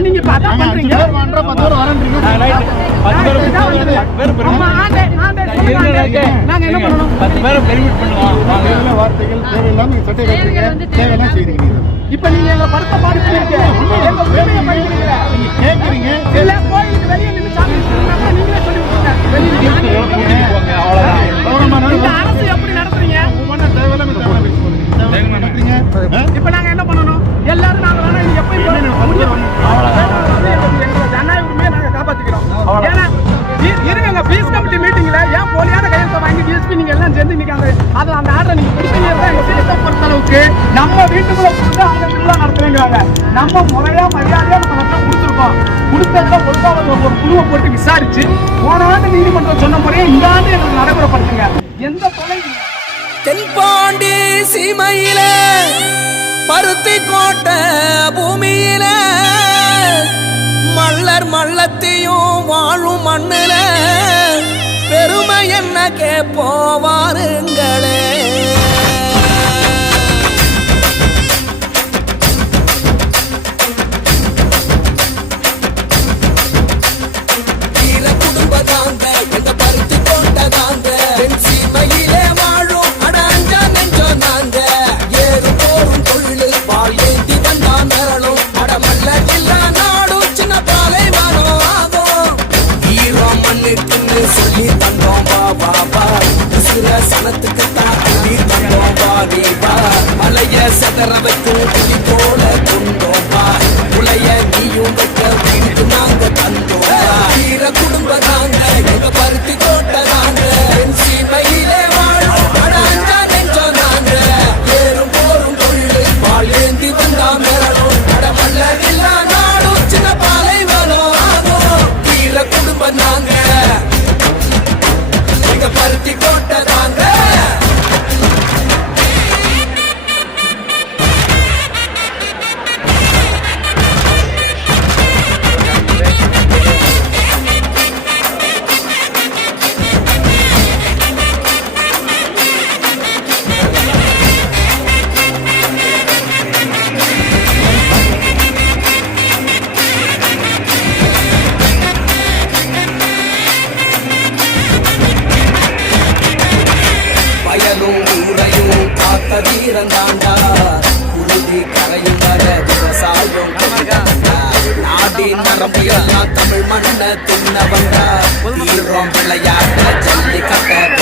அதான் நாங்க அஞ்சு பண்றீங்க. நாங்க என்ன பண்ணணும்? பத்து பேரை பெருமிட் பண்ணுவோம். வார்த்தைகள் தேவையில்லாம சட்டை கட்டுறீங்க. தேவையெல்லாம் செய்றீங்க நீங்க. இப்ப நீங்க எங்களை படுத்த பாடு பண்ணிருக்கீங்க. எங்க உரிமையை பறிக்கிறீங்க. நீங்க கேக்குறீங்க. இல்ல, வெளியே சாமி எல்லாம் சேர்ந்து இன்னைக்கு அந்த அதை அந்த ஆர்டரை நீங்க கொடுத்தீங்க எங்க பொறுத்த அளவுக்கு நம்ம வீட்டுக்குள்ள கொடுத்து அவங்க திருவிழா நடத்துறேங்கிறாங்க நம்ம முறையா மரியாதையா நம்ம நடத்த கொடுத்துருக்கோம். கொடுத்ததுல ஒழுங்கா ஒரு குழுவை போட்டு விசாரிச்சு போன ஆண்டு நீதிமன்றம் சொன்ன முறையே இந்த ஆண்டு எங்களுக்கு நடைமுறைப்படுத்துங்க. எந்த தொலை தென்பாண்டி சீமையில பருத்தி கோட்டை பூமியில மல்லர் மல்லத்தையும் வாழும் மண்ணுல பெருமை என்ன கேப்போவா மலைய செதற வைக்கும் காத்த தாண்டா உறுதி கரையும் வர விவசாயம் கொண்டாண்டா. நரம்பு எல்லாம் தமிழ் மண்ண தின்ன வந்தா தீரம் விளையாட்ட ஜல்லிக்கட்ட